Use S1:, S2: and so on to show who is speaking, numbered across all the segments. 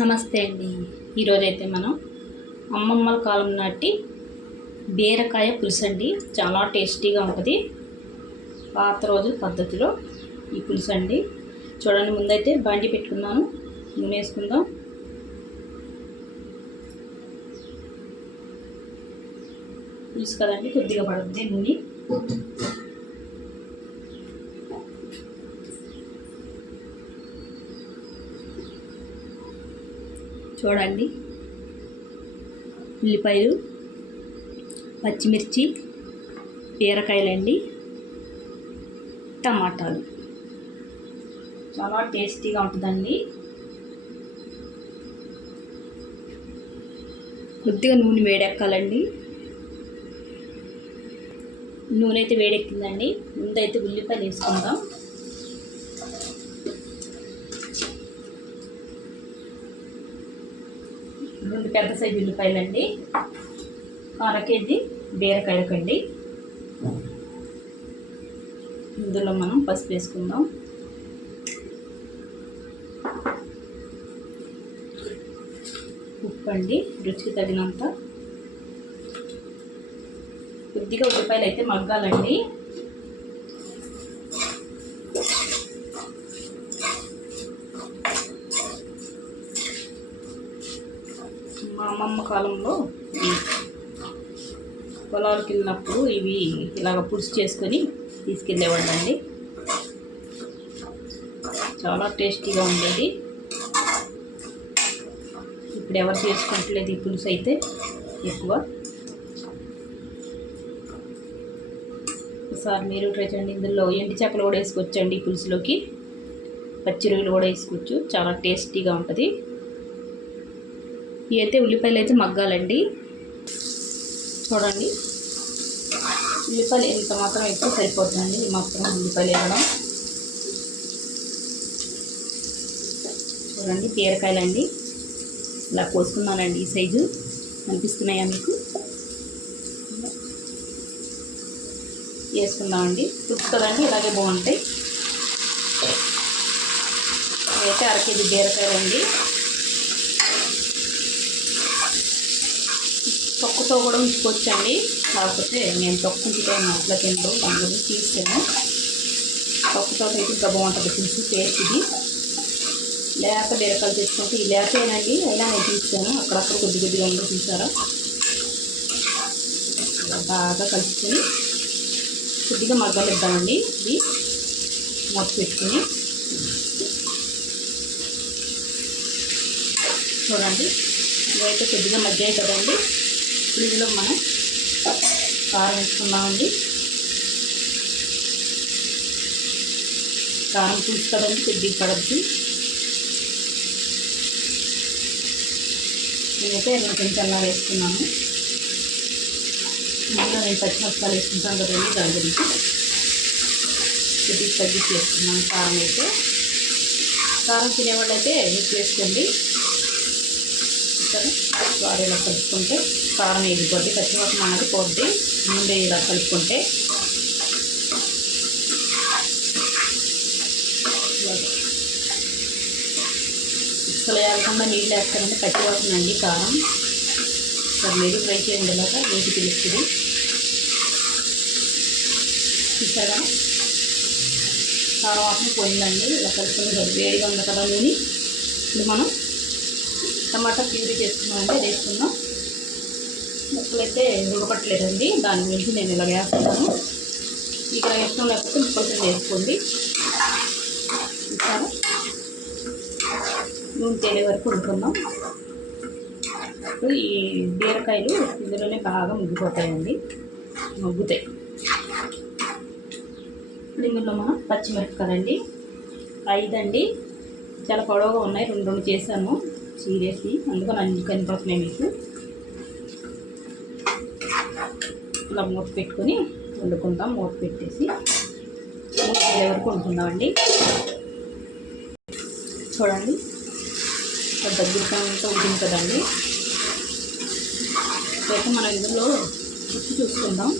S1: నమస్తే అండి. ఈరోజైతే మనం అమ్మమ్మల కాలం నాటి బీరకాయ పులుసు అండి. చాలా టేస్టీగా ఉంటుంది. పాత రోజుల పద్ధతిలో ఈ పులుసు అండి. చూడండి ముందైతే బండి పెట్టుకున్నాను. నూనె వేసుకుందాం. పులుసు కదండి కొద్దిగా పడుతుంది నూనె. చూడండి. ఉల్లిపాయలు పచ్చిమిర్చి బీరకాయలండి టమాటాలు. చాలా టేస్టీగా ఉంటుందండి. కొద్దిగా నూనె వేడెక్కాలండి. నూనె అయితే వేడెక్కిందండి. ముందైతే ఉల్లిపాయలు వేసుకుందాం. రెండు పెద్ద సైజు ఉల్లిపాయలండి. అర కేజీ బీరకాయలకండి. ఇందులో మనం పసుపు వేసుకుందాం. ఉప్పు అండి రుచికి తగినంత. కొద్దిగా ఉల్లిపాయలు అయితే మగ్గాలండి. మా అమ్మమ్మ కాలంలో పొలాలకు వెళ్ళినప్పుడు ఇవి ఇలాగ పులుసు చేసుకొని తీసుకెళ్ళేవాళ్ళండి. చాలా టేస్టీగా ఉండేది. ఇప్పుడు ఎవరు చేసుకుంటలేదు ఈ పులుసు అయితే ఎక్కువ. ఒకసారి మీరు ట్రై చేయండి. ఇందులో ఎండి చేపలు కూడా వేసుకోవచ్చండి ఈ పులుసులోకి. పచ్చిరుగులు కూడా వేసుకోవచ్చు. చాలా టేస్టీగా ఉంటుంది. ఇవైతే ఉల్లిపాయలు అయితే మగ్గాలండి. చూడండి. ఉల్లిపాయలు ఇంత మాత్రం ఎక్కువ సరిపోతుందండి. ఈ మాత్రం ఉల్లిపాయలు వేయడం. చూడండి బీరకాయలండి. ఇలా కోసుకున్నానండి ఈ సైజు. అనిపిస్తున్నాయా మీకు? వేసుకుందామండి. తుప్పుతుందండి ఇలాగే బాగుంటాయి. అయితే అర కేజీ బీరకాయలండి. తొక్కుతో కూడా ఉంచుకోవచ్చండి. కాకపోతే నేను తొక్కు ఉంచితే నోట్లో తినరు అందులో తీసాను తొక్కుతో అయితే ఇంకా బాగుంటుంది పులుసు టేస్ట్ ఇది. లేక బీరకాయలు తెచ్చుకుంటే ఈ లేకేనండి అయినా నేను తీసాను అక్కడక్కడ కొద్ది కొద్దిగా ఉండదు చూసారా బాగా కలుపుకొని కొద్దిగా మగ్గలిద్దామండి ఇది మూత పెట్టుకుని. చూడండి. ఇవైతే కొద్దిగా మధ్య కదండి. ఇప్పుడు ఇందులో మనం కారం వేసుకున్నామండి కారం పులుసు కదండి కొద్దిగా పడద్దు నేనైతే ఎన్నో చెంచాలా వేసుకున్నాను. ఇందులో నేను పచ్చిమిరపకాయలు వేసుకుంటాను కదండి దాని గురించి. కొద్దిగా తగ్గించి వేసుకున్నాను కారం అయితే. కారం తినేవాళ్ళు అయితే ఎక్కువ వేసుకోండి వారు ఇలా కలుపుకుంటే కారం ఎగిపోద్ది పచ్చిమిరపకాయ అన్నది పోద్ది. ముందే ఇలా కలుపుకుంటే అసలు వేయకుండా నీళ్ళు వేస్తారంటే పచ్చివాసనండి కారం. సరే మీరు ఫ్రై చేయండి ఇలాగా నీటి పిలుస్తుంది. చూసారా? కారం వాసన పోయిందండి. ఇలా కలుపుకుని వేడిగా ఉంది కదా నూనె. ఇప్పుడు మనం టమాటా ప్యూరీ చేసుకున్నామండి వేసుకున్నాం ముక్కలు అయితే ఉడకట్లేదండి దాని గురించి నేను ఇలా వేస్తున్నాను. ఇక్కడ ఇష్టం లేకపోతే ముక్కలు వేసుకోండి. చూసారా? నూనె తేలే వరకు ఉంటున్నాం ఇప్పుడు ఈ బీరకాయలు ఇందులోనే బాగా ముగ్గిపోతాయండి. ముగ్గుతాయి. ఇప్పుడు ఇందులో మనం పచ్చిమిరపకాయలండి. ఐదండి. చాలా పొడవుగా ఉన్నాయి. రెండు రెండు చేశాను. సీరియస్లీ అందుకని అన్ని కనిపడుతున్నాయి మీకు. ఇలా మూత పెట్టుకొని వండుకుంటాం. మూత పెట్టేసి మూత వరకు వండుకుందామండి. చూడండి. దగ్గరగా ఉంటుంది కదండి. అయితే మనం ఇందులో చూసుకుందాం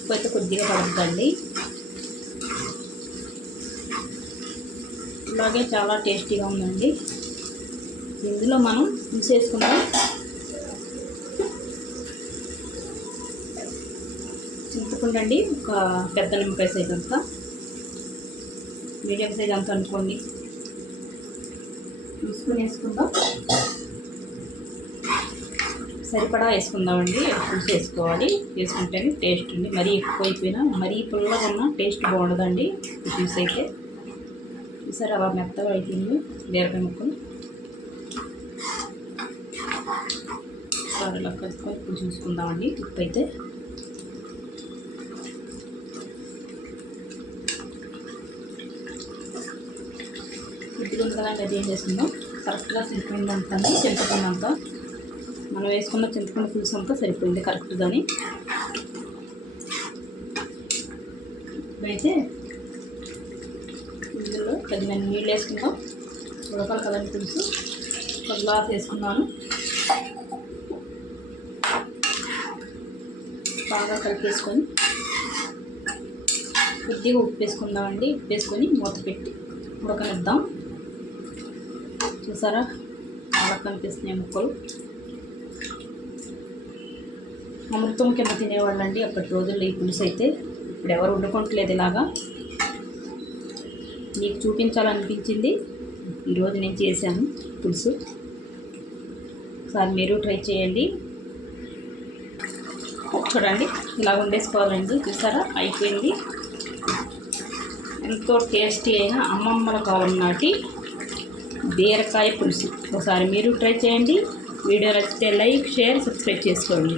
S1: ఉప్పు అయితే కొద్దిగా పడుతుందండి. ఇలాగే చాలా టేస్టీగా ఉందండి. ఇందులో మనం పులుసు వేసుకుందాం అండి ఒక పెద్ద నిమ్మకాయ సైజ్ అంతా. మీడియం సైజ్ అంతా అనుకోండి. తీసుకుని వేసుకుందాం సరిపడా వేసుకుందామండి. పులుసు వేసుకోవాలి వేసుకుంటేనే టేస్ట్ అండి మరీ ఎక్కువ అయిపోయినా మరీ పుల్లగా ఉన్న టేస్ట్ బాగుండదండి పులుసు అయితే. చూసారు అలా మెత్తగా అయిపోయింది. బీరకాయ ముక్కలు. సరే ఇలా ఇప్పుడు చూసుకుందామండి. ఉప్పు అయితే. ఇప్పుడు ఉంది కదండి అది ఏం చేసుకుందాం కరెక్ట్గా సరిపోయింది అంతా చింతపండు అంతా మనం వేసుకున్న చింతపండు పులుసు అంతా సరిపోయింది కరెక్ట్గాని ఇప్పుడైతే ఇందులో తగిన నీళ్ళు వేసుకుందాం. ఉడకాలి కలర్ పులుసు. ఒక గ్లాస్ వేసుకున్నాను. బాగా కలిపేసుకొని కొద్దిగా ఉప్పు వేసుకుందామండి. ఉప్పు వేసుకొని మూత పెట్టి ఉడకనిద్దాం. చూసారా? అలా కనిపిస్తున్నాయి ముక్కలు? అమృతం కింద తినేవాళ్ళండి. అప్పటి రోజుల్లో ఈ పులుసు అయితే ఇప్పుడు ఎవరు వండుకోవట్లేదు ఇలాగా. మీకు చూపించాలనిపించింది. ఈరోజు నేను చేశాను పులుసు. ఒకసారి మీరు ట్రై చేయండి. చూడండి ఇలా వండేసుకోవాలండి. చూసారా? అయిపోయింది. ఎంతో టేస్టీ అయిన అమ్మమ్మల కాలం నాటి బీరకాయ పులుసు. ఒకసారి మీరు ట్రై చేయండి. వీడియో నచ్చితే లైక్ షేర్ సబ్స్క్రైబ్ చేసుకోండి.